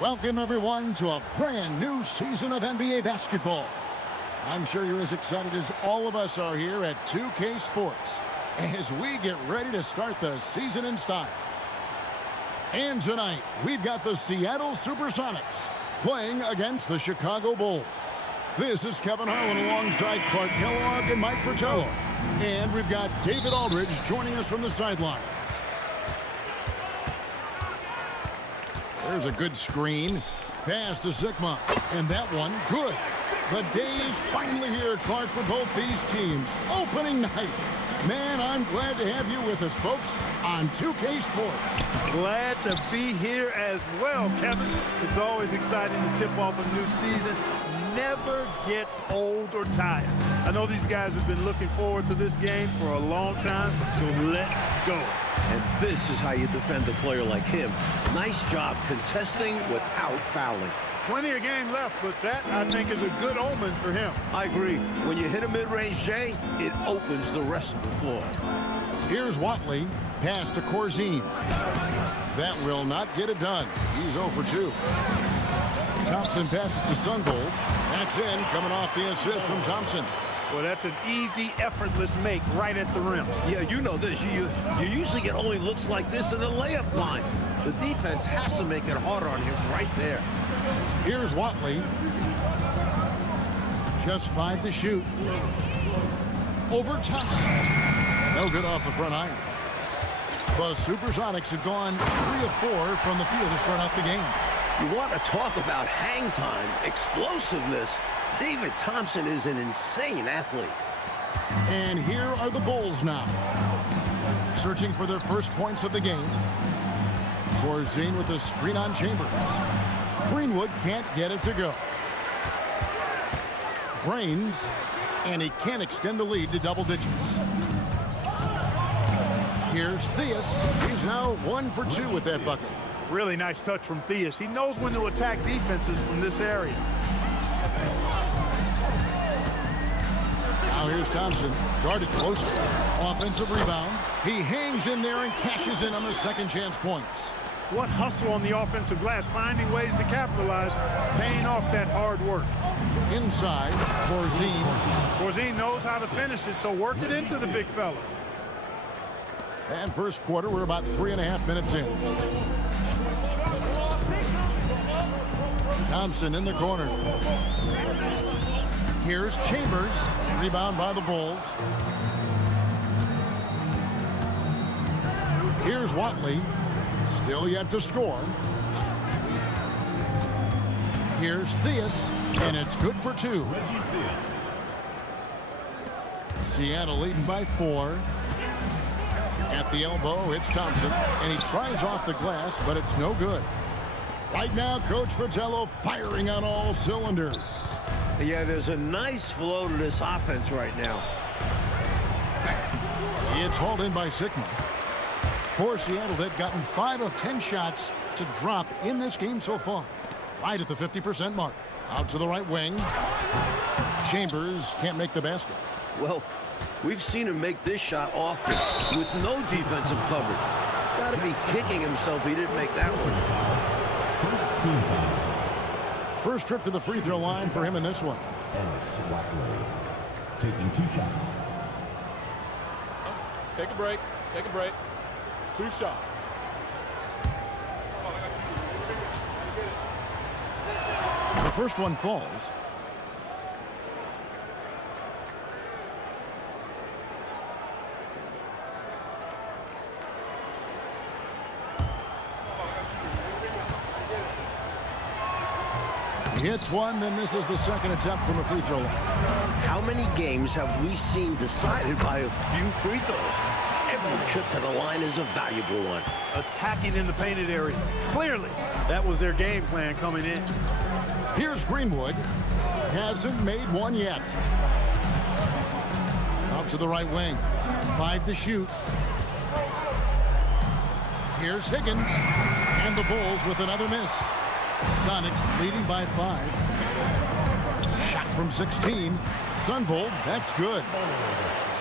Welcome, everyone, to a brand new season of NBA basketball. I'm sure you're as excited as all of us are here at 2K Sports as we get ready to start the season in style. And tonight, we've got the Seattle Supersonics playing against the Chicago Bulls. This is Kevin Harlan alongside Clark Kellogg and Mike Fratello. And we've got David Aldridge joining us from the sideline. There's a good screen. Pass to Sigma. And that one, good. The day is finally here, Clark, for both these teams. Opening night. Man, I'm glad to have you with us, folks, on 2K Sports. Glad to be here as well, Kevin. It's always exciting to tip off a new season. Never gets old or tired. I know these guys have been looking forward to this game for a long time, so let's go. And this is how you defend a player like him. Nice job contesting without fouling. Plenty of game left, but that, I think, is a good omen for him. I agree. When you hit a mid-range J, it opens the rest of the floor. Here's Watley. Pass to Corzine. That will not get it done. He's 0 for 2. Thompson passes to Sunvold. That's in, coming off the assist from Thompson. Well, that's an easy, effortless make right at the rim. Yeah, you know this. You usually get only looks like this in the layup line. The defense has to make it harder on him right there. Here's Watley. Just 5 to shoot. Over Thompson. No good off the front iron. The Supersonics have gone 3 of 4 from the field to start out the game. You want to talk about hang time, explosiveness. David Thompson is an insane athlete. And here are the Bulls now. Searching for their first points of the game. Corzine with a screen on Chambers. Greenwood can't get it to go. Brains, and he can't extend the lead to double digits. Here's Theus. He's now 1 for 2 with that bucket. Really nice touch from Theus. He knows when to attack defenses from this area. Now here's Thompson, guarded closely. Offensive rebound. He hangs in there and cashes in on the second chance points. What hustle on the offensive glass, finding ways to capitalize, paying off that hard work. Inside, Corzine. Corzine knows how to finish it, so work it into the big fella. And first quarter, we're about 3.5 minutes in. Thompson in the corner. Here's Chambers. Rebound by the Bulls. Here's Watley. Still yet to score. Here's Theus. And it's good for 2. Seattle leading by 4. At the elbow, it's Thompson. And he tries off the glass, but it's no good. Right now, Coach Fratello firing on all cylinders. Yeah, there's a nice flow to this offense right now. It's hauled in by Sigma. For Seattle, they've gotten 5 of 10 shots to drop in this game so far. Right at the 50% mark. Out to the right wing. Chambers can't make the basket. Well, we've seen him make this shot often with no defensive coverage. He's got to be kicking himself he didn't make that one. First trip to the free throw line for him in this one. Ennis Watley taking 2 shots. Take a break. Take a break. 2 shots. The first one falls. He hits one, then misses the second attempt from the free throw line. How many games have we seen decided by a few free throws? Every trip to the line is a valuable one. Attacking in the painted area. Clearly, that was their game plan coming in. Here's Greenwood. Hasn't made one yet. Out to the right wing. 5 to shoot. Here's Higgins. And the Bulls with another miss. Sonics leading by 5. Shot from 16. Sunvold, that's good.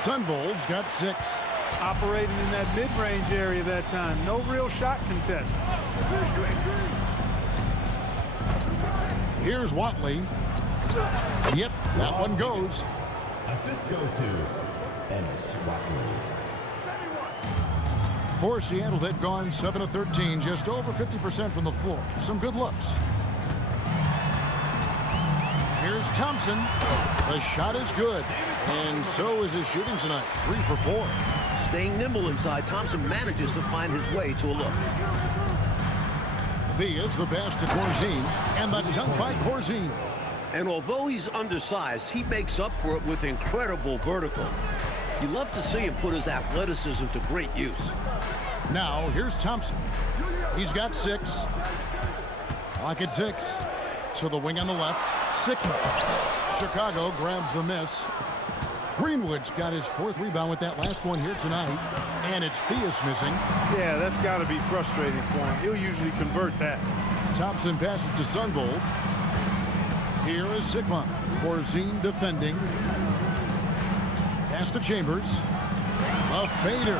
Sunvold's got 6. Operating in that mid-range area that time. No real shot contest. Here's Watley. Yep, that one goes. Assist goes to Ennis Watley. For Seattle, they've gone 7 of 13, just over 50% from the floor. Some good looks. Here's Thompson. The shot is good, and so is his shooting tonight. 3 for 4. Staying nimble inside, Thompson manages to find his way to a look. Thea's the pass to Corzine, and the dunk by Corzine. And although he's undersized, he makes up for it with incredible vertical. You love to see him put his athleticism to great use. Now, here's Thompson. He's got 6. Clock at 6. To the wing on the left. Sigma. Chicago grabs the miss. Greenwood's got his 4th rebound with that last one here tonight. And it's Theus missing. Yeah, that's got to be frustrating for him. He'll usually convert that. Thompson passes to Sunvold. Here is Sigma. Corzine defending. Pass to Chambers. A fader.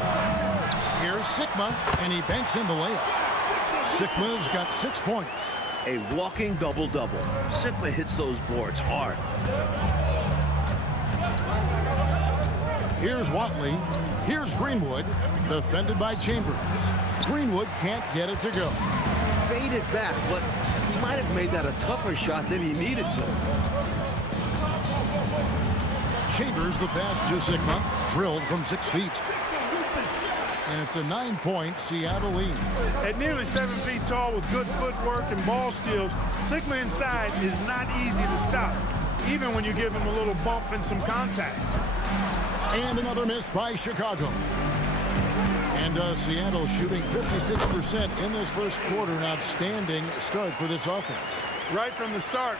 Here's Sigma, and he banks in the layup. Sigma's got 6 points. A walking double-double. Sigma hits those boards hard. Here's Watley. Here's Greenwood, defended by Chambers. Greenwood can't get it to go. Faded back, but he might have made that a tougher shot than he needed to. Chambers, the pass to Sigma, drilled from 6 feet. And it's a 9-point Seattle lead. At nearly 7 feet tall with good footwork and ball skills, Sigma inside is not easy to stop, even when you give him a little bump and some contact. And another miss by Chicago. And Seattle shooting 56% in this first quarter. An outstanding start for this offense. Right from the start,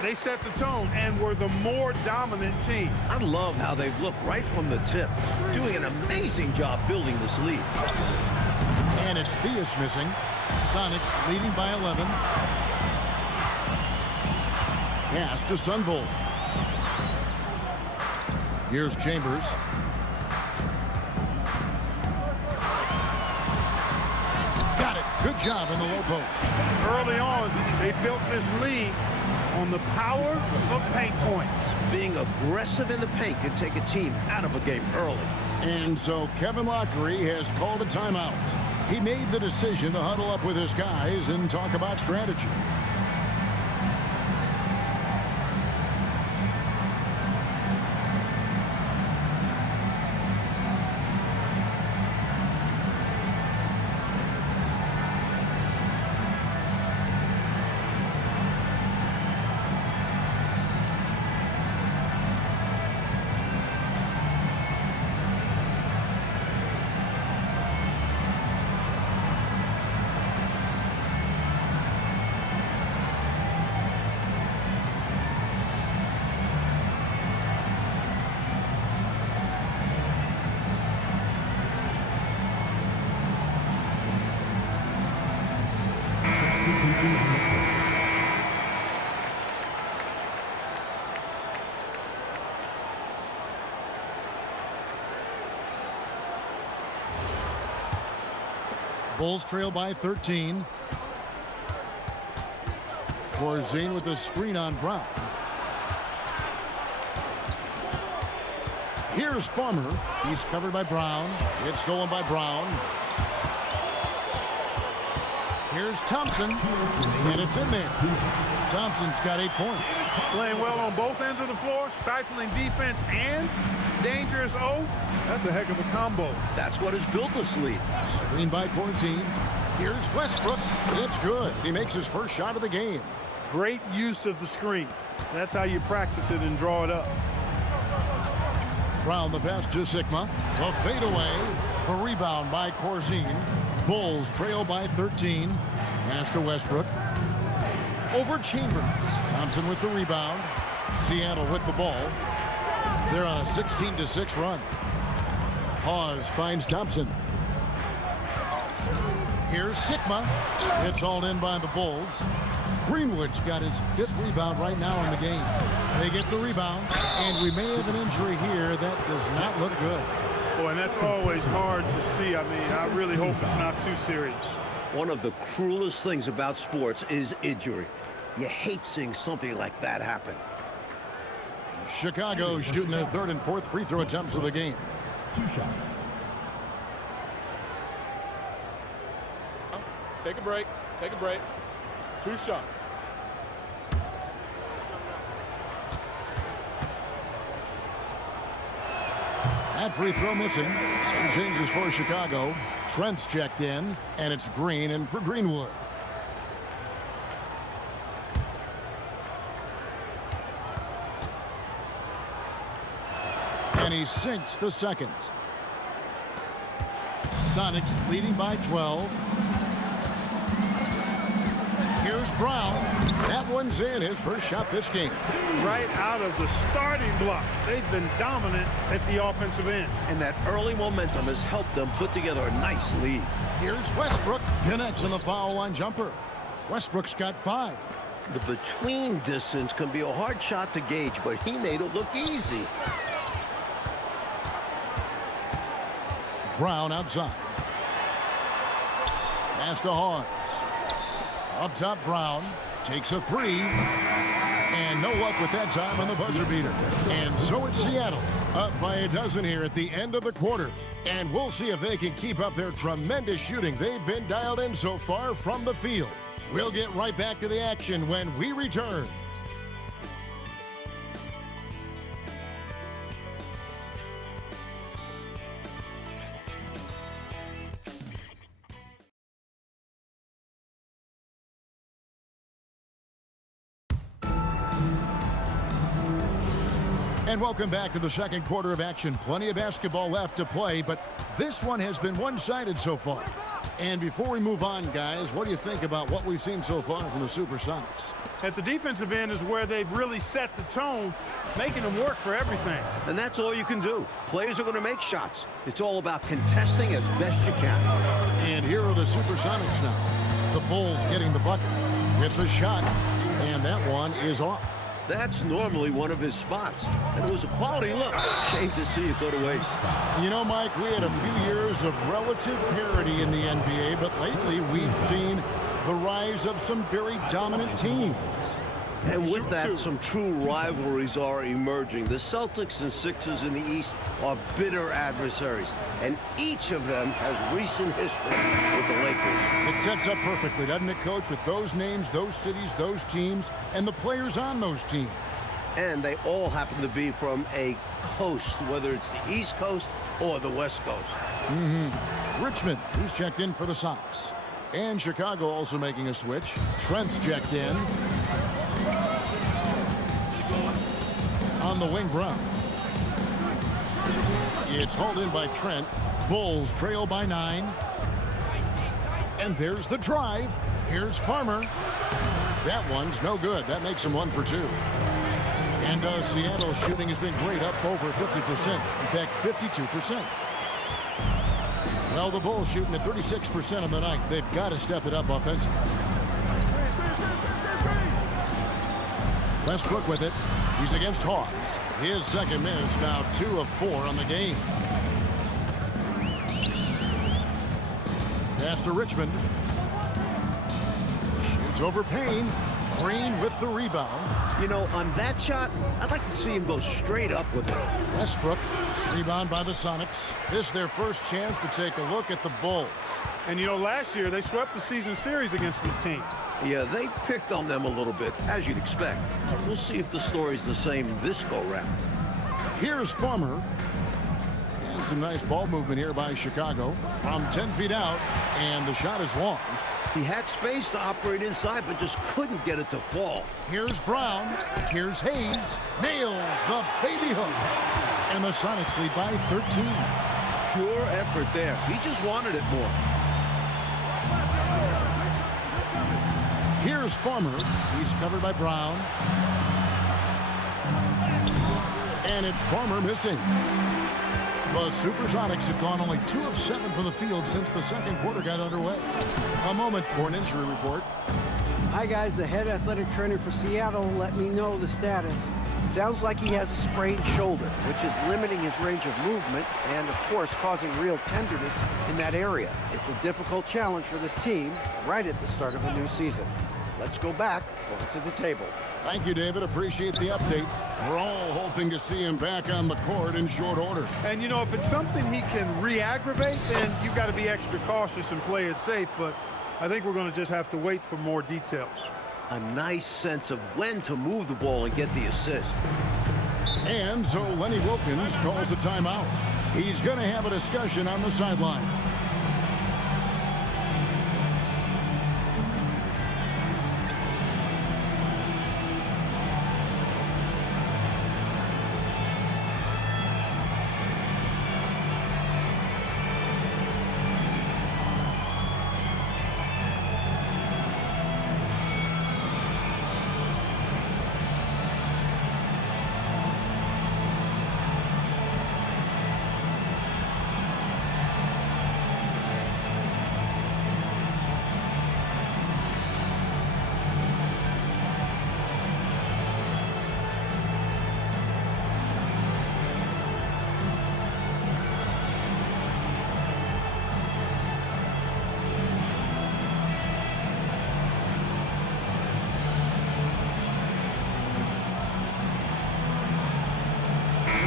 they set the tone and were the more dominant team. I love how they've looked right from the tip, doing an amazing job building this lead. And it's Theus missing. Sonics leading by 11. Pass to Sunvold. Here's Chambers. Got it. Good job in the low post. Early on, they built this lead on the power of paint points. Being aggressive in the paint can take a team out of a game early. And so Kevin Lockery has called a timeout. He made the decision to huddle up with his guys and talk about strategy. Bulls trail by 13. Corzine with a screen on Brown. Here's Farmer. He's covered by Brown. It's stolen by Brown. Here's Thompson, and it's in there. Thompson's got 8 points. Playing well on both ends of the floor, stifling defense and dangerous O. That's a heck of a combo. That's what has built this lead. Screen by Corzine. Here's Westbrook. It's good. He makes his first shot of the game. Great use of the screen. That's how you practice it and draw it up. Brown the pass to Sigma. The fadeaway. The rebound by Corzine. Bulls trail by 13. Pass to Westbrook. Over Chambers. Thompson with the rebound. Seattle with the ball. They're on a 16-6 run. Pause finds Thompson. Here's Sigma. It's all in by the Bulls. Greenwood's got his 5th rebound right now in the game. They get the rebound, and we may have an injury here that does not look good. Boy, and that's always hard to see. I mean, I really hope it's not too serious. One of the cruelest things about sports is injury. You hate seeing something like that happen. Chicago shooting their third and fourth free throw attempts of the game. 2 shots. Take a break. Take a break. 2 shots. That free throw missing. Some changes for Chicago. Trent's checked in, and it's Green in for Greenwood. And he sinks the second. Sonics leading by 12. Here's Brown. That one's in, his first shot this game. Right out of the starting blocks. They've been dominant at the offensive end. And that early momentum has helped them put together a nice lead. Here's Westbrook. Connects on the foul line jumper. Westbrook's got 5. The between distance can be a hard shot to gauge, but he made it look easy. Brown outside. Pass to Hawes. Up top, Brown takes a 3. And no luck with that time on the buzzer beater. And so it's Seattle, up by a dozen here at the end of the quarter. And we'll see if they can keep up their tremendous shooting they've been dialed in so far from the field. We'll get right back to the action when we return. And welcome back to the second quarter of action. Plenty of basketball left to play, but this one has been one-sided so far. And before we move on, guys, what do you think about what we've seen so far from the Supersonics? At the defensive end is where they've really set the tone, making them work for everything. And that's all you can do. Players are going to make shots. It's all about contesting as best you can. And here are the Supersonics now. The Bulls getting the bucket with the shot, and that one is off. That's normally one of his spots, and it was a quality look. Shame to see it go to waste. You know, Mike, we had a few years of relative parity in the NBA, but lately we've seen the rise of some very dominant teams. And with that, some true rivalries are emerging. The Celtics and Sixers in the East are bitter adversaries, and each of them has recent history with the Lakers. It sets up perfectly, doesn't it, Coach, with those names, those cities, those teams, and the players on those teams. And they all happen to be from a coast, whether it's the East Coast or the West Coast. Richmond, who's checked in for the Sonics. And Chicago also making a switch. Trent's checked in. On the wing, Brown. It's hauled in by Trent. Bulls trail by 9. And there's the drive. Here's Farmer. That one's no good. That makes him 1 for 2. And Seattle's shooting has been great, up over 50%. In fact, 52%. Well, the Bulls shooting at 36% on the night. They've got to step it up offensively. Westbrook with it. He's against Hawes. His second miss, now 2 of 4 on the game. Pass to Richmond. Shoots over Payne. Green with the rebound. You know, on that shot, I'd like to see him go straight up with it. Westbrook, rebound by the Sonics. This is their first chance to take a look at the Bulls. And, you know, last year they swept the season series against this team. Yeah, they picked on them a little bit, as you'd expect. We'll see if the story's the same this go-round. Here's Farmer. And some nice ball movement here by Chicago. From 10 feet out, and the shot is long. He had space to operate inside, but just couldn't get it to fall. Here's Brown. Here's Hayes. Nails the baby hook. And the Sonics lead by 13. Pure effort there. He just wanted it more. Here's Farmer. He's covered by Brown. And it's Farmer missing. The Supersonics have gone only 2 of 7 from the field since the second quarter got underway. A moment for an injury report. Hi guys, the head athletic trainer for Seattle let me know the status. Sounds like he has a sprained shoulder, which is limiting his range of movement and, of course, causing real tenderness in that area. It's a difficult challenge for this team right at the start of a new season. Let's go back over to the table. Thank you, David. Appreciate the update. We're all hoping to see him back on the court in short order. And, you know, if it's something he can re-aggravate, then you've got to be extra cautious and play it safe. But I think we're going to just have to wait for more details. A nice sense of when to move the ball and get the assist. And so Lenny Wilkens calls a timeout. He's going to have a discussion on the sideline.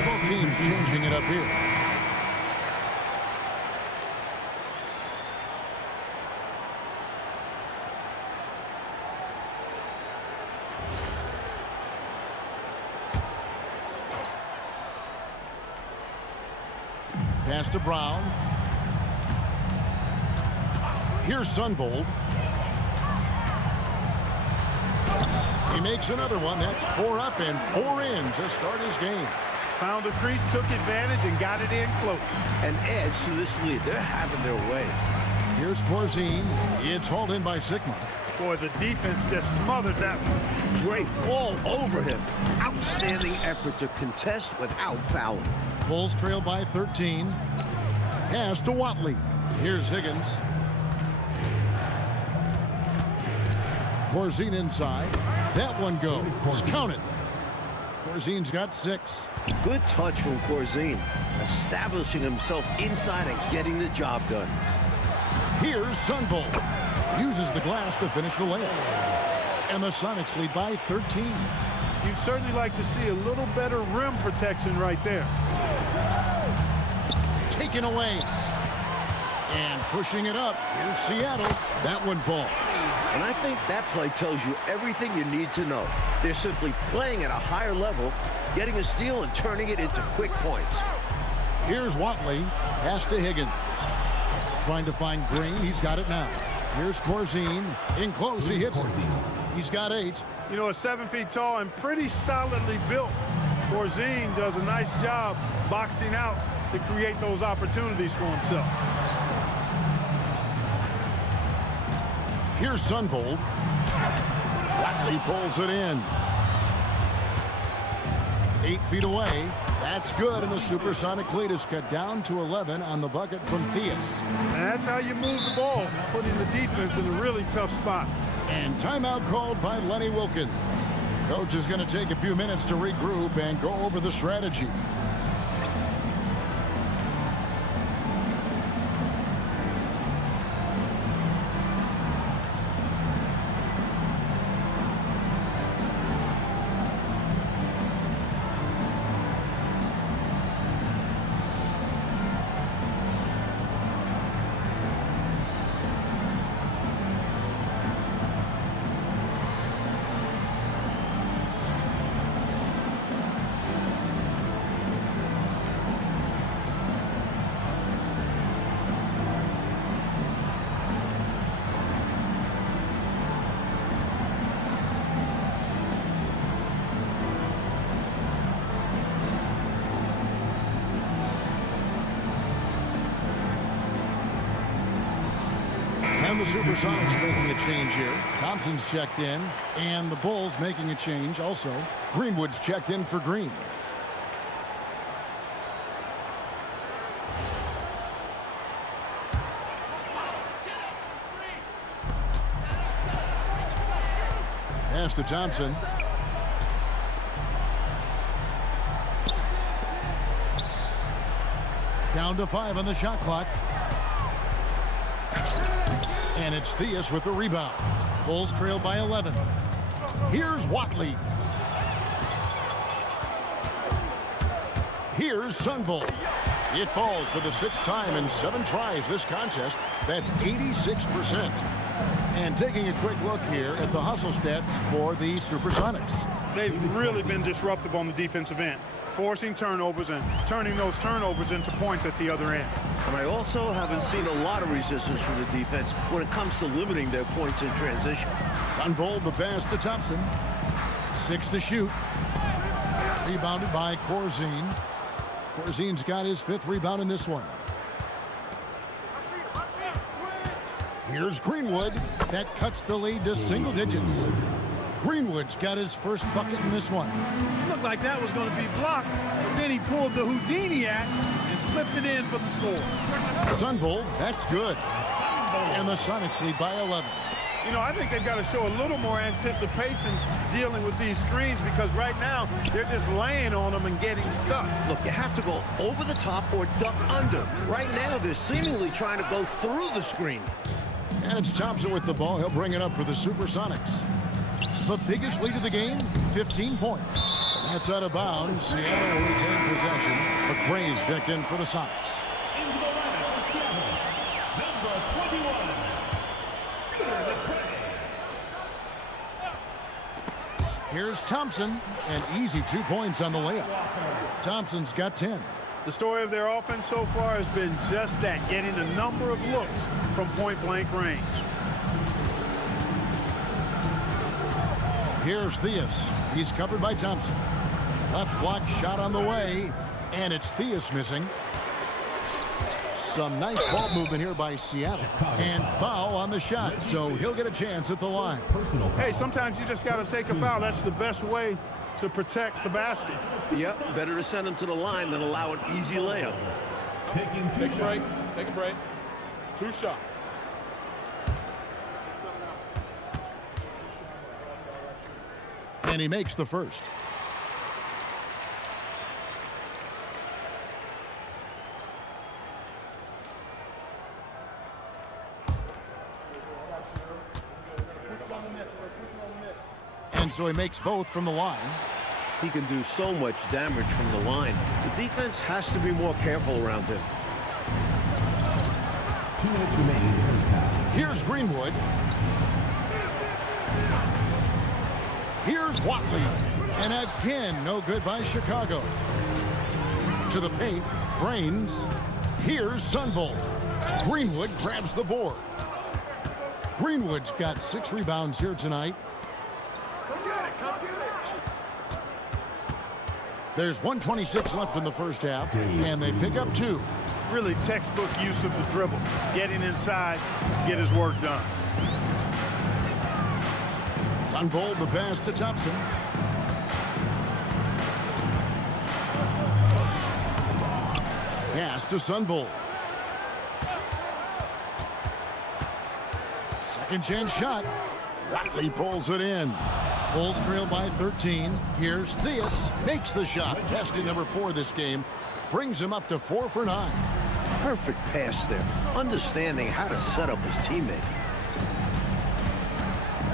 Both teams changing it up here. Pass to Brown. Here's Sunvold. He makes another one. That's 4 up and 4 in to start his game. Found a crease, took advantage, and got it in close. An edge to this lead. They're having their way. Here's Corzine. It's hauled in by Sigma. Boy, the defense just smothered that one. Draped all over him. Outstanding effort to contest without fouling. Bulls trail by 13. Pass to Watley. Here's Higgins. Corzine inside. That one goes. Count it. Corzine's got 6. Good touch from Corzine, establishing himself inside and getting the job done. Here's Sunvold. Uses the glass to finish the layup. And the Sonics lead by 13. You'd certainly like to see a little better rim protection right there. Taken away. And pushing it up. Here's Seattle. That one falls. And I think that play tells you everything you need to know. They're simply playing at a higher level, getting a steal and turning it into quick points. Here's Watley. Pass to Higgins. Trying to find Green. He's got it now. Here's Corzine. In close. He hits it. He's got 8. You know, 7 feet tall and pretty solidly built. Corzine does a nice job boxing out to create those opportunities for himself. Here's Sunvold. Watley pulls it in. 8 feet away. That's good, and the Supersonic lead is cut down to 11 on the bucket from Theus. And that's how you move the ball, putting the defense in a really tough spot. And timeout called by Lenny Wilkens. Coach is going to take a few minutes to regroup and go over the strategy. And the Supersonics making a change here. Thompson's checked in, and the Bulls making a change also. Greenwood's checked in for Green. Pass to Thompson. Down to 5 on the shot clock. And it's Theus with the rebound. Bulls trail by 11. Here's Watley. Here's Sunvolt. It falls for the 6th time in 7 tries this contest. That's 86%. And taking a quick look here at the hustle stats for the Supersonics. They've really been disruptive on the defensive end, forcing turnovers and turning those turnovers into points at the other end. And I also haven't seen a lot of resistance from the defense when it comes to limiting their points in transition. Sunvolt the pass to Thompson. 6 to shoot. Rebounded by Corzine. Corzine's got his 5th rebound in this one. Here's Greenwood. That cuts the lead to single digits. Greenwood's got his first bucket in this one. It looked like that was going to be blocked, but then he pulled the Houdini act and flipped it in for the score. Sunvolt, that's good. And the Sonics lead by 11. You know, I think they've got to show a little more anticipation dealing with these screens because right now they're just laying on them and getting stuck. Look, you have to go over the top or duck under. Right now, they're seemingly trying to go through the screen. And it's Thompson with the ball. He'll bring it up for the Supersonics. The biggest lead of the game, 15 points. That's out of bounds. Seattle will retain possession. McRae's checked in for the Sonics. Into the lineup for Seattle, number 21, Scooter McRae. Here's Thompson. An easy 2 points on the layup. Thompson's got 10. The story of their offense so far has been just that, getting a number of looks from point-blank range. Here's Theus. He's covered by Thompson. Left block shot on the way, and it's Theus missing. Some nice ball movement here by Seattle. And foul on the shot, so he'll get a chance at the line. Hey, sometimes you just got to take a foul. That's the best way to protect the basket. Yep, better to send him to the line than allow an easy layup. Taking 2 Take a break. shots. Take a break. 2 shots. And he makes the first. And so he makes both from the line. He can do so much damage from the line. The defense has to be more careful around him. 2 minutes remaining in the first half. Here's Greenwood. Here's Watley. And again, no good by Chicago. To the paint, Frains. Here's Sunvolt. Greenwood grabs the board. Greenwood's got 6 rebounds here tonight. There's 1:26 left in the first half, and they pick up 2. Really textbook use of the dribble, getting inside, get his work done. Sunvolt the pass to Thompson. Pass to Sunvolt. Second chance shot. Watley pulls it in. Bulls trail by 13. Here's Theus. Makes the shot. Testing number 4 this game. Brings him up to 4 for 9. Perfect pass there. Understanding how to set up his teammate.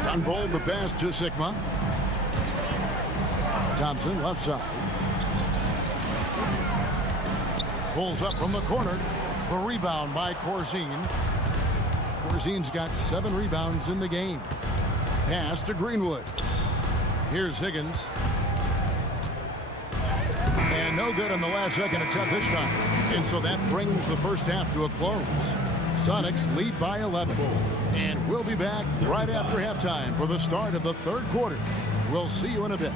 Sunvolt the pass to Sigma. Thompson left side. Pulls up from the corner. The rebound by Corzine. Corzine's got 7 rebounds in the game. Pass to Greenwood. Here's Higgins. And no good on the last second attempt this time. And so that brings the first half to a close. Sonics lead by 11. And we'll be back right after halftime for the start of the third quarter. We'll see you in a bit.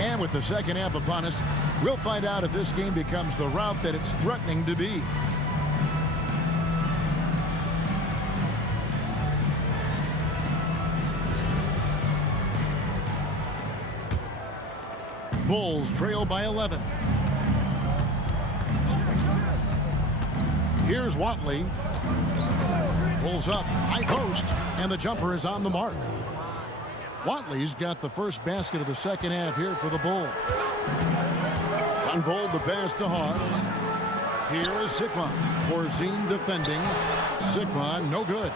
And with the second half upon us, we'll find out if this game becomes the route that it's threatening to be. Bulls trail by 11. Here's Watley. Pulls up, high post, and the jumper is on the mark. Watley's got the first basket of the second half here for the Bulls. Unfold the pass to Hawes. Here is Sigma. Corzine defending. Sigma, no good.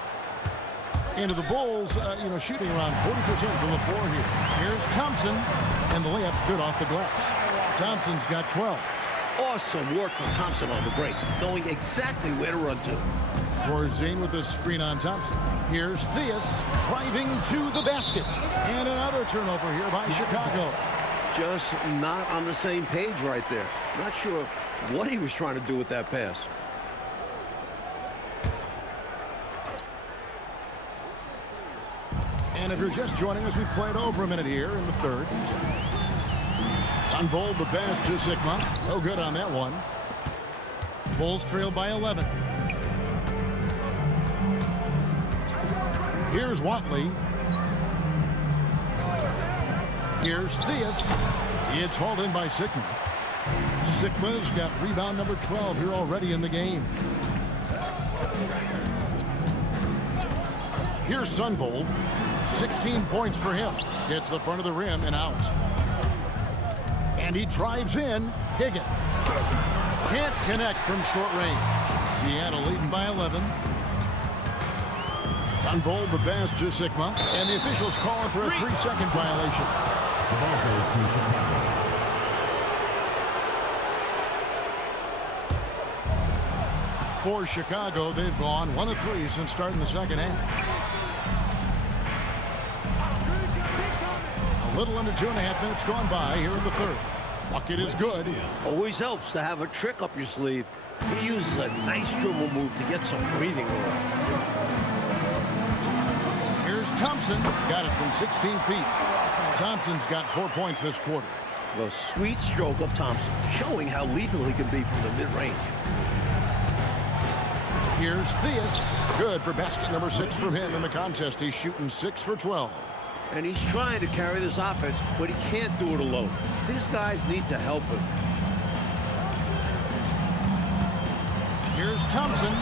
Into the Bulls, shooting around 40% from the floor here. Here's Thompson, and the layup's good off the glass. Thompson's got 12. Awesome work from Thompson on the break, knowing exactly where to run to. Corzine with the screen on Thompson. Here's Theus driving to the basket. And another turnover here by Chicago. Just not on the same page right there. Not sure what he was trying to do with that pass. And if you're just joining us, we played over a minute here in the third. Unfold the pass to Sigma. No good on that one. Bulls trail by 11. Here's Watley. Here's Theus. It's hauled in by Sigma. Sigma's got rebound number 12 here already in the game. Here's Sunvold. 16 points for him. Gets the front of the rim and out. And he drives in. Higgins. Can't connect from short range. Seattle leading by 11. Sunvold the pass to Sigma. And the officials calling for a 3-second violation. The ball goes to Chicago. For Chicago, they've gone 1 of 3 since starting the second half. A little under 2.5 minutes gone by here in the third. Bucket is good. Always helps to have a trick up your sleeve. He uses a nice dribble move to get some breathing room. Here's Thompson. Got it from 16 feet. Thompson's got 4 points this quarter. The sweet stroke of Thompson, showing how lethal he can be from the mid-range. Here's Theus. Good for basket number 6 from him in the contest. He's shooting 6 for 12. And he's trying to carry this offense, but he can't do it alone. These guys need to help him. Here's Thompson.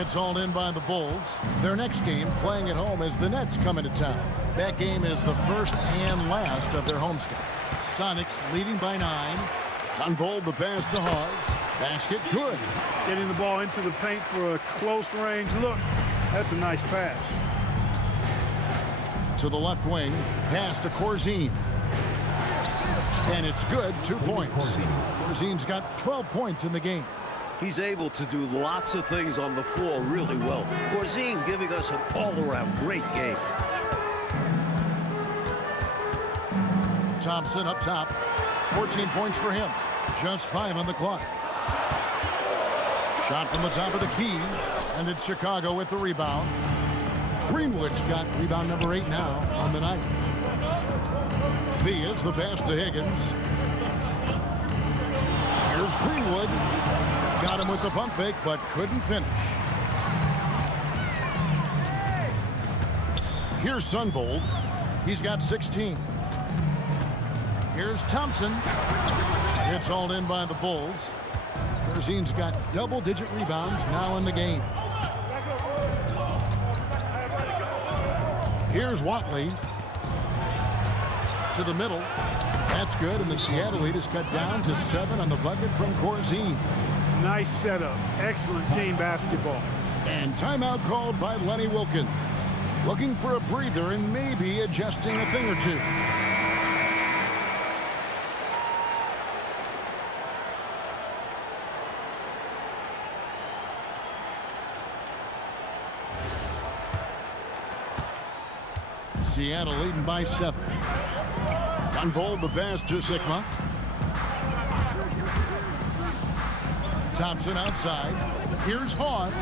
It's hauled in by the Bulls. Their next game, playing at home, as the Nets come into town. That game is the first and last of their homestand. Sonics leading by 9. Unfold the pass to Hawes. Basket good. Getting the ball into the paint for a close range look. That's a nice pass. To the left wing. Pass to Corzine. And it's good. 2 points. Corzine's got 12 points in the game. He's able to do lots of things on the floor really well. Corzine giving us an all-around great game. Thompson up top. 14 points for him. Just 5 on the clock. Shot from the top of the key. And it's Chicago with the rebound. Greenwood's got rebound number 8 now on the night. Theus the pass to Higgins. Here's Greenwood. Got him with the pump fake, but couldn't finish. Here's Sunvold. He's got 16. Here's Thompson. It's hauled in by the Bulls. Corzine's got double-digit rebounds now in the game. Here's Watley. To the middle. That's good, and the Seattle lead is cut down to 7 on the bucket from Corzine. Nice setup. Excellent team basketball. And timeout called by Lenny Wilkens. Looking for a breather and maybe adjusting a thing or two. Seattle leading by 7. Unfold the pass to Sigma. Thompson outside. Here's Hawes.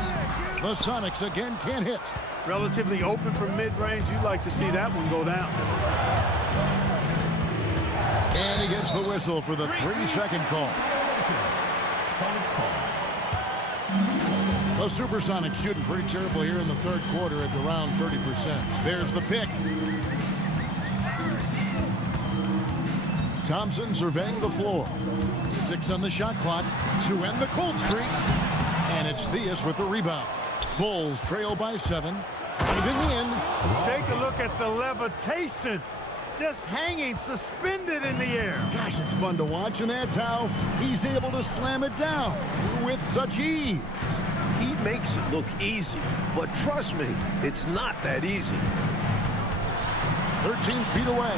The Sonics again can't hit. Relatively open from mid-range. You'd like to see that one go down. And he gets the whistle for the 3-second call. Sonics call. The Supersonics shooting pretty terrible here in the third quarter at around 30%. There's the pick. Thompson surveying the floor. 6 on the shot clock to end the cold streak. And it's Theus with the rebound. Bulls trail by 7. Diving in. Take a look at the levitation. Just hanging, suspended in the air. Gosh, it's fun to watch, and that's how he's able to slam it down with such ease. He makes it look easy, but trust me, it's not that easy. 13 feet away,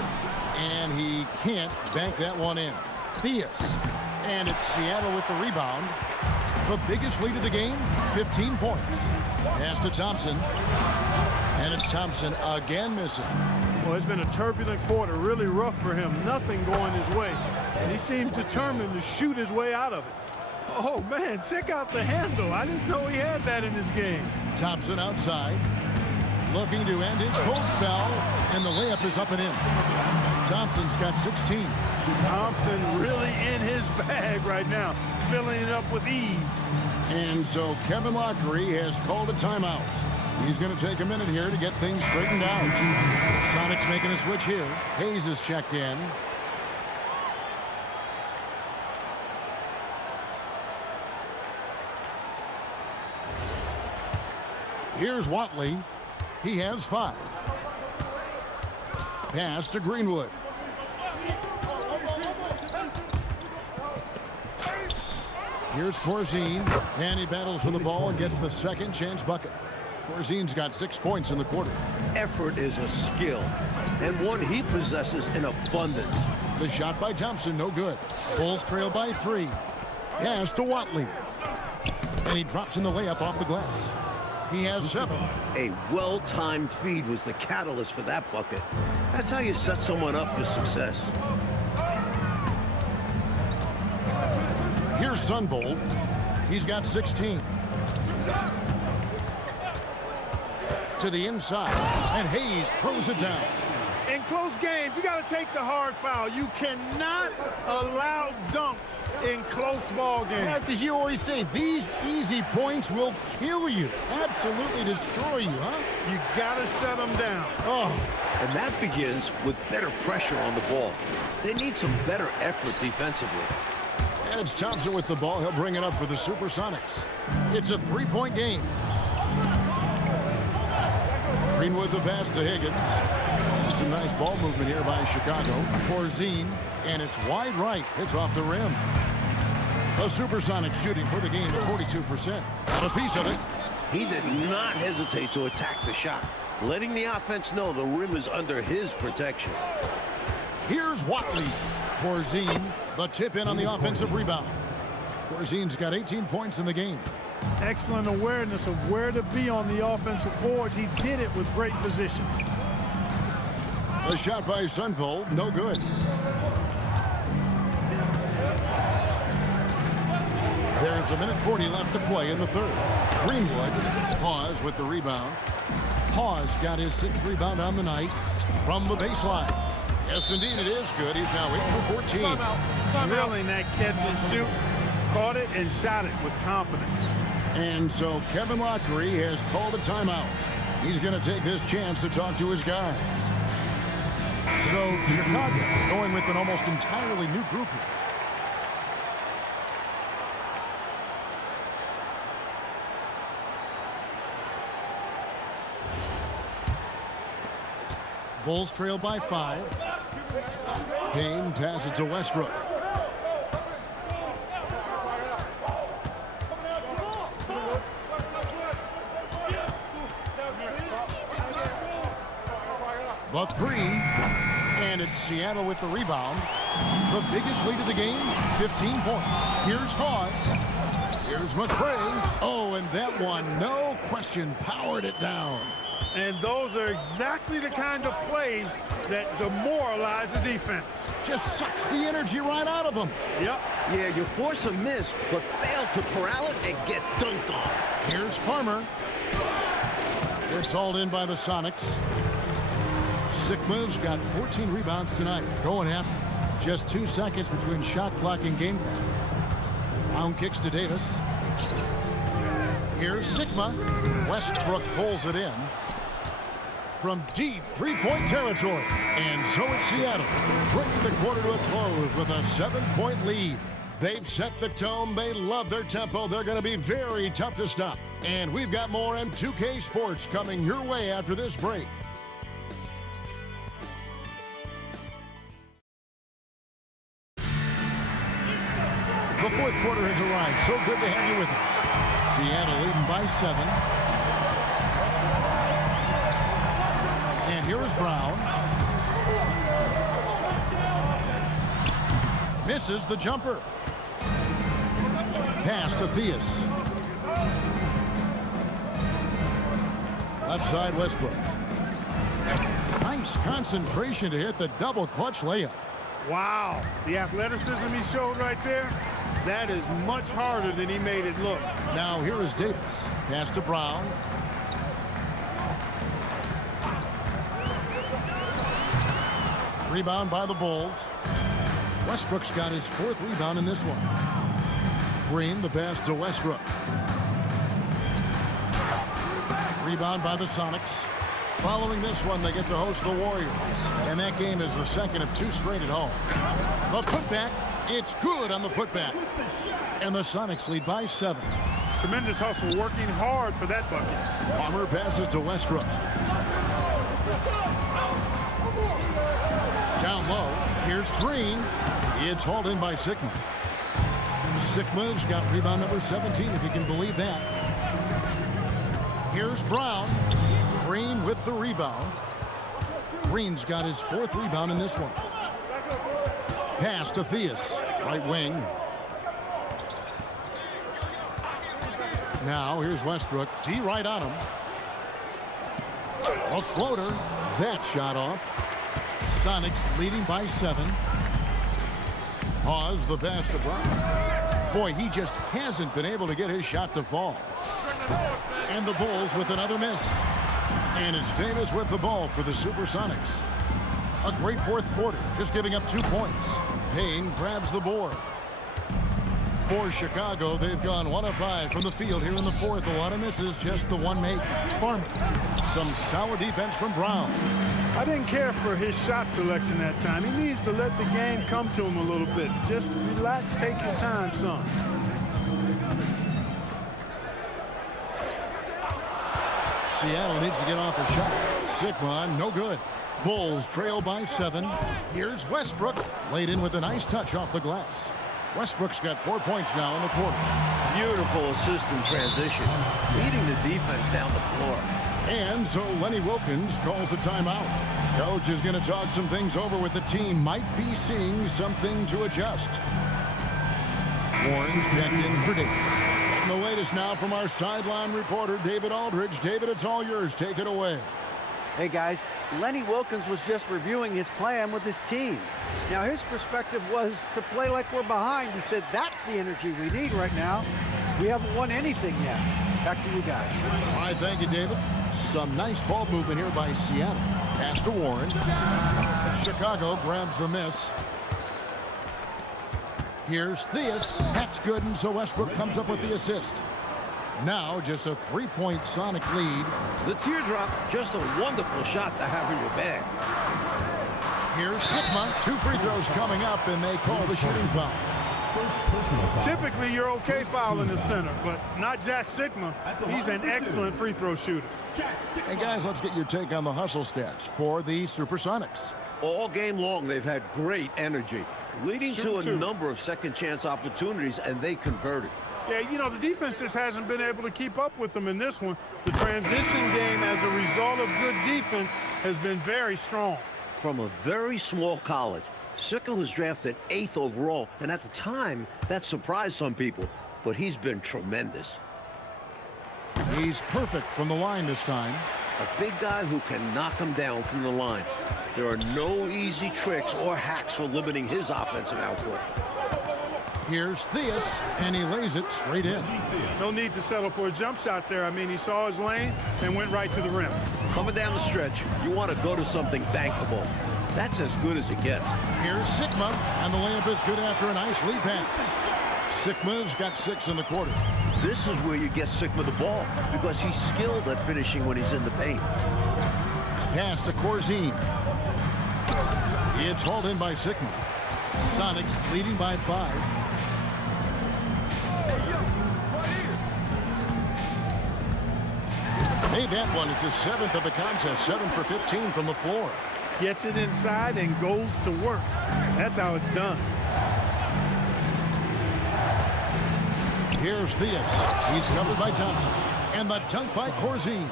and he can't bank that one in. Theus, and it's Seattle with the rebound. The biggest lead of the game, 15 points. Pass to Thompson, and it's Thompson again missing. Well, it's been a turbulent quarter, really rough for him. Nothing going his way, and he seems determined to shoot his way out of it. Oh, man, check out the handle. I didn't know he had that in this game. Thompson outside, looking to end his cold spell, and the layup is up and in. Thompson's got 16. Thompson really in his bag right now, filling it up with ease. And so Kevin Lockery has called a timeout. He's going to take a minute here to get things straightened out. Sonics making a switch here. Hayes is checked in. Here's Watley. He has 5. Pass to Greenwood. Here's Corzine, and he battles for the ball and gets the second chance bucket. Corzine's got 6 points in the quarter. Effort is a skill, and one he possesses in abundance. The shot by Thompson, no good. Bulls trail by 3. Pass to Watley. And he drops in the layup off the glass. He has 7. A well-timed feed was the catalyst for that bucket. That's how you set someone up for success. Here's Sunvold. He's got 16. To the inside, and Hayes throws it down. In close games, you got to take the hard foul. You cannot allow dunks in close ball games. Because you always say, these easy points will kill you. Absolutely destroy you, huh? You got to shut them down. Oh, And that begins with better pressure on the ball. They need some better effort defensively. and it's Thompson with the ball. He'll bring it up for the Supersonics. It's a 3-point game. Greenwood the pass to Higgins. Some nice ball movement here by Chicago. Corzine, and it's wide right. It's off the rim. The Supersonics shooting for the game at 42%. Got a piece of it. He did not hesitate to attack the shot, letting the offense know the rim is under his protection. Here's Watley. Corzine, the tip in on the offensive rebound. Corzine's got 18 points in the game. Excellent awareness of where to be on the offensive boards. He did it with great position. The shot by Sunvold, no good. There's 1:40 left to play in the third. Greenwood, Hawes with the rebound. Hawes got his 6th rebound on the night from the baseline. Yes, indeed, it is good. He's now 8 for 14. Drilling that catch and shoot. Caught it and shot it with confidence. And so Kevin Lockery has called a timeout. He's going to take this chance to talk to his guys. So Chicago going with an almost entirely new group here. Bulls trail by 5. Payne passes to Westbrook. The 3, and it's Seattle with the rebound. The biggest lead of the game, 15 points. Here's Hawes. Here's McCray. Oh, and that one, no question, powered it down. And those are exactly the kind of plays that demoralize the defense. Just sucks the energy right out of them. Yep. Yeah, you force a miss, but fail to corral it and get dunked on. Here's Farmer. It's hauled in by the Sonics. Sigma's got 14 rebounds tonight. Going after. Just 2 seconds between shot clock and game clock. Round kicks to Davis. Here's Sigma. Westbrook pulls it in from deep 3-point territory. And so it's Seattle, bringing the quarter to a close with a 7-point lead. They've set the tone. They love their tempo. They're going to be very tough to stop. And we've got more M2K Sports coming your way after this break. The fourth quarter has arrived. So good to have you with us. Seattle leading by 7. And here is Brown. Misses the jumper. Pass to Theus. Left side Westbrook. Nice concentration to hit the double clutch layup. Wow, the athleticism he showed right there, that is much harder than he made it look. Now here is Davis. Pass to Brown. Rebound by the Bulls. Westbrook's got his 4th rebound in this one. Green, the pass to Westbrook. Rebound by the Sonics. Following this one, they get to host the Warriors. And that game is the second of 2 straight at home. The putback, it's good on the putback. And the Sonics lead by 7. Tremendous hustle, working hard for that bucket. Palmer passes to Westbrook. Down low, here's Green. It's hauled in by Sigma. Sigma's got rebound number 17, if you can believe that. Here's Brown. Green with the rebound. Green's got his 4th rebound in this one. Pass to Theus, right wing. Now here's Westbrook. D right on him. A floater. That shot off. Sonics leading by 7. Pause the pass to Brown. Boy, he just hasn't been able to get his shot to fall. And the Bulls with another miss. And it's Davis with the ball for the Supersonics. A great 4th quarter, just giving up 2 points. Payne grabs the board. For Chicago, they've gone 1 of 5 from the field here in the 4th. A lot of misses, just the 1 make. Farmer. Some solid defense from Brown. I didn't care for his shot selection that time. He needs to let the game come to him a little bit. Just relax, take your time, son. Seattle needs to get off a shot. Sigma, no good. Bulls trail by 7. Here's Westbrook. Laid in with a nice touch off the glass. Westbrook's got 4 points now in the quarter. Beautiful assist in transition, leading the defense down the floor. And so Lenny Wilkins calls a timeout. Coach is going to talk some things over with the team. Might be seeing something to adjust. Warren's checked in for Davis. And the latest now from our sideline reporter, David Aldridge. David, it's all yours. Take it away. Hey guys, Lenny Wilkins was just reviewing his plan with his team. Now his perspective was to play like we're behind. He said that's the energy we need right now. We haven't won anything yet. Back to you guys. All right, thank you, David. Some nice ball movement here by Seattle. Pass to Warren. Chicago grabs the miss. Here's Theus. That's good, and so Westbrook comes up with the assist. Now just a 3-point Sonic lead. The teardrop, just a wonderful shot to have in your bag. Here's Sigma. 2 free throws coming up, and they call the shooting foul. Typically, you're okay fouling the center, but not Jack Sigma. He's an excellent free throw shooter. Hey, guys, let's get your take on the hustle stats for the Supersonics. All game long, they've had great energy, leading to a number of second-chance opportunities, and they converted. Yeah, you know, the defense just hasn't been able to keep up with them in this one. The transition game, as a result of good defense, has been very strong. From a very small college, Sickle was drafted 8th overall, and at the time, that surprised some people, but he's been tremendous. He's perfect from the line this time. A big guy who can knock him down from the line. There are no easy tricks or hacks for limiting his offensive output. Here's Theus, and he lays it straight in. No need to settle for a jump shot there. I mean, he saw his lane and went right to the rim. Coming down the stretch, you want to go to something bankable. That's as good as it gets. Here's Sigma, and the layup is good after a nice lead pass. Sigma's got 6 in the quarter. This is where you get Sigma the ball, because he's skilled at finishing when he's in the paint. Pass to Corzine. It's hauled in by Sigma. Sonics leading by 5. Made that one. It's his 7th of the contest. 7 for 15 from the floor. Gets it inside and goes to work. That's how it's done. Here's Theus. He's covered by Thompson. And the dunk by Corzine.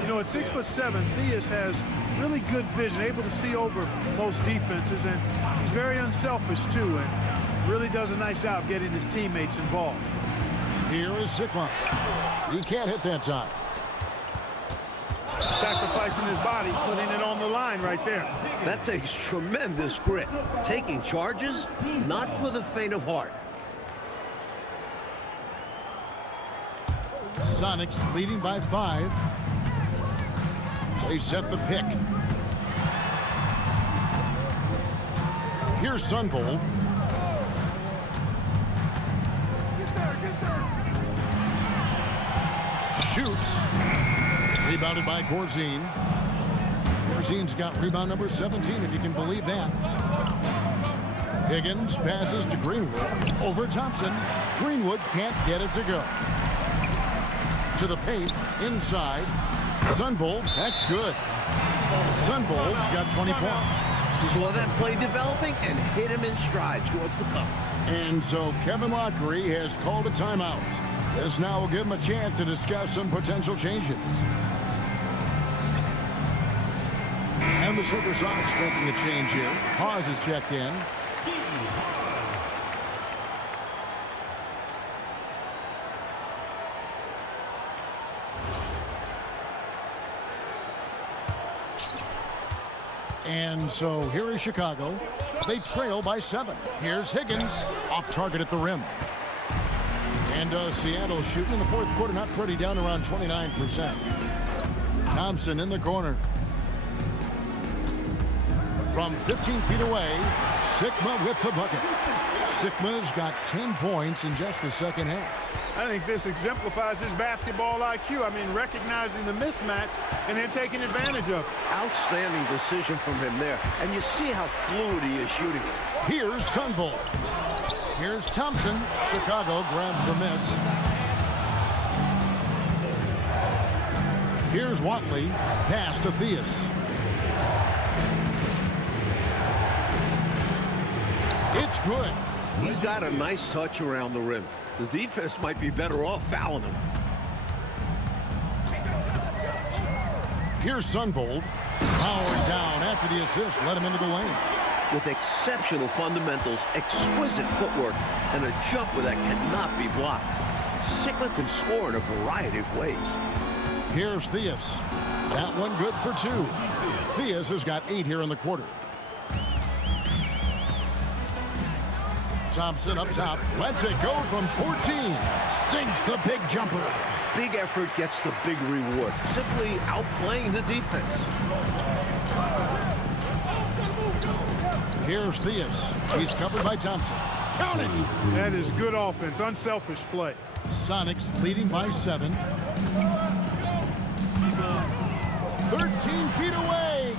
You know, at 6'7", Theus has really good vision, able to see over most defenses, and he's very unselfish too, and really does a nice job getting his teammates involved. Here is Sikma. He can't hit that time. Sacrificing his body, putting it on the line right there. That takes tremendous grit. Taking charges, not for the faint of heart. Sonics leading by 5. They set the pick. Here's Sunvold. Shoots. Rebounded by Corzine. Corzine's got rebound number 17, if you can believe that. Higgins passes to Greenwood. Over Thompson. Greenwood can't get it to go. To the paint, inside. Sunvold, that's good. Sunvold's got 20 points. Saw that play developing and hit him in stride towards the cup. And so Kevin Lockery has called a timeout. This now will give him a chance to discuss some potential changes. And the Supersonics making a change here. Hawes is checked in. And so here is Chicago. They trail by 7. Here's Higgins, off target at the rim. And Seattle shooting in the fourth quarter, not pretty, down around 29%. Thompson in the corner. From 15 feet away, Sikma with the bucket. Sikma's got 10 points in just the second half. I think this exemplifies his basketball IQ. I mean, recognizing the mismatch and then taking advantage of it. Outstanding decision from him there. And you see how fluid he is shooting. Here's Sunvold. Here's Thompson. Chicago grabs the miss. Here's Watley. Pass to Theus. It's good. He's got a nice touch around the rim. The defense might be better off fouling him. Here's Sunvold. Powered down after the assist. Let him into the lane. With exceptional fundamentals, exquisite footwork, and a jumper that cannot be blocked. Sikma can score in a variety of ways. Here's Theus. That one good for 2. Theus has got 8 here in the quarter. Thompson up top. Lets it go from 14. Sinks the big jumper. Big effort gets the big reward. Simply outplaying the defense. Here's Theus. He's covered by Thompson. Count it! That is good offense, unselfish play. Sonics leading by 7. 13 feet away.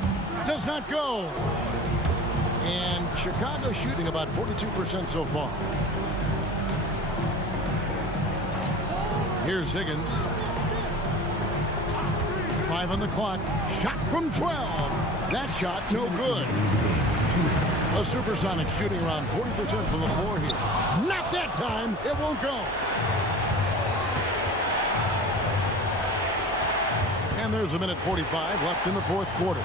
Does not go. And Chicago shooting about 42% so far. Here's Higgins. 5 on the clock. Shot from 12. That shot no good. The Supersonics shooting around 40% from the floor here. Not that time. It won't go. And there's a minute 45 left in the fourth quarter.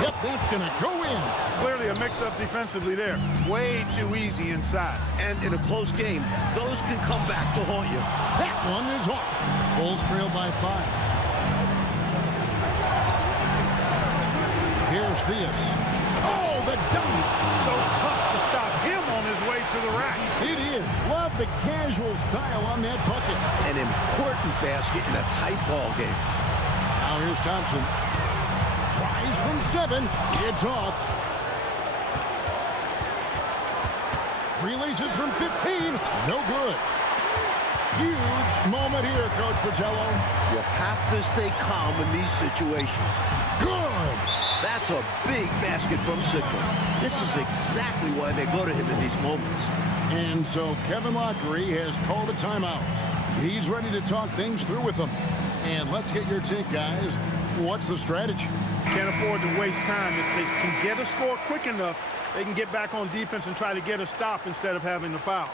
Yep, that's going to go in. Clearly a mix-up defensively there. Way too easy inside. And in a close game, those can come back to haunt you. That one is off. Bulls trail by 5. Here's Theus. Oh, the dunk. So tough to stop him on his way to the rack. It is. Love the casual style on that bucket. An important basket in a tight ball game. Now here's Thompson. Tries from 7. It's off. Releases from 15. No good. Huge moment here, Coach Fratello. You have to stay calm in these situations. Good. That's a big basket from Sikma. This is exactly why they go to him in these moments. And so Kevin Lockery has called a timeout. He's ready to talk things through with them. And let's get your take, guys. What's the strategy? Can't afford to waste time. If they can get a score quick enough, they can get back on defense and try to get a stop instead of having to foul.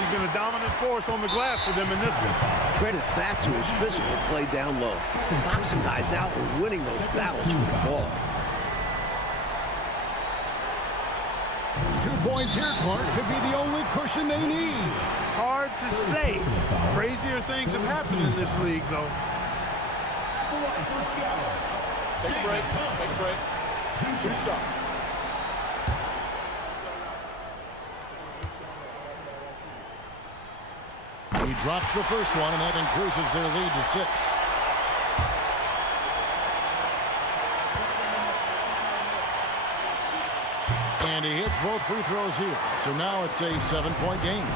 He's been a dominant force on the glass for them in this one. Credit back to his physical play down low. Boxing guys out and winning those battles for the ball. 2 points here, Clark, could be the only cushion they need. Hard to say. Crazier things have happened in this league, though. Take a break. Take a break. Two shots. He drops the first one, and that increases their lead to 6. And he hits both free throws here. So now it's a 7-point game.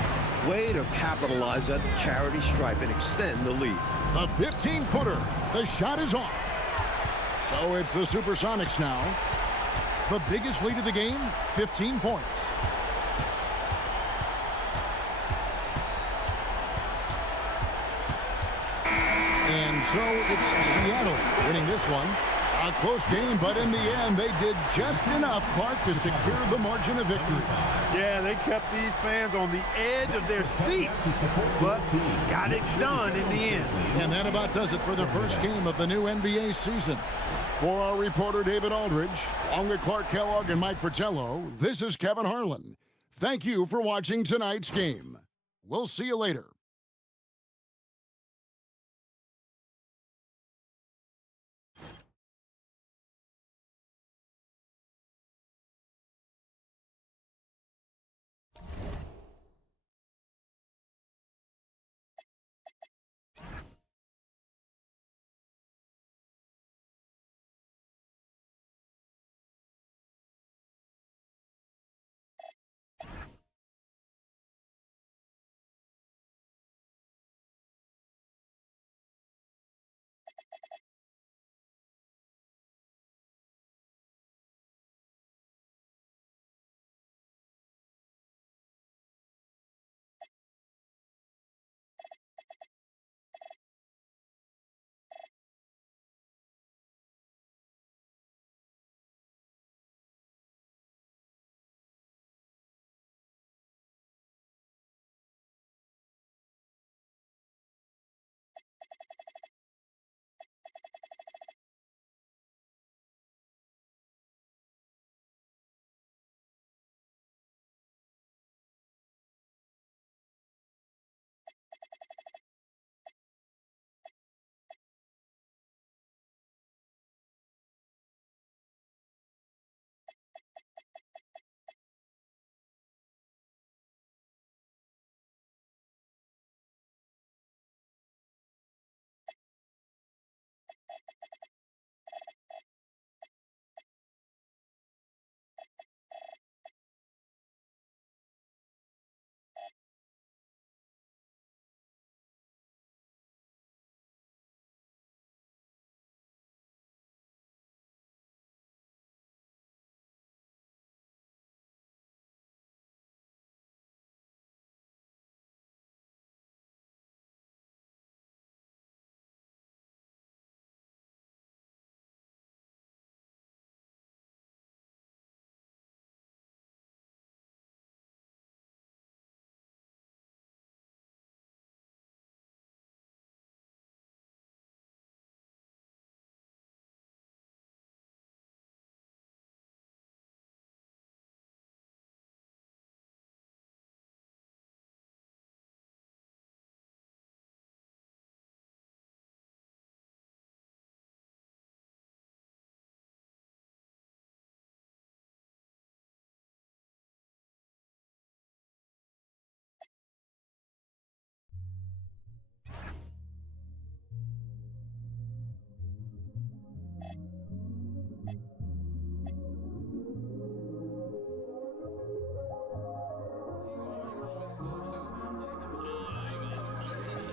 Way to capitalize at the charity stripe and extend the lead. The 15-footer. The shot is off. So it's the Supersonics now. The biggest lead of the game, 15 points. And so it's Seattle winning this one. A close game, but in the end, they did just enough, Clark, to secure the margin of victory. Yeah, they kept these fans on the edge of their seats, but got it done in the end. And that about does it for the first game of the new NBA season. For our reporter, David Aldridge, along with Clark Kellogg and Mike Fratello, this is Kevin Harlan. Thank you for watching tonight's game. We'll see you later.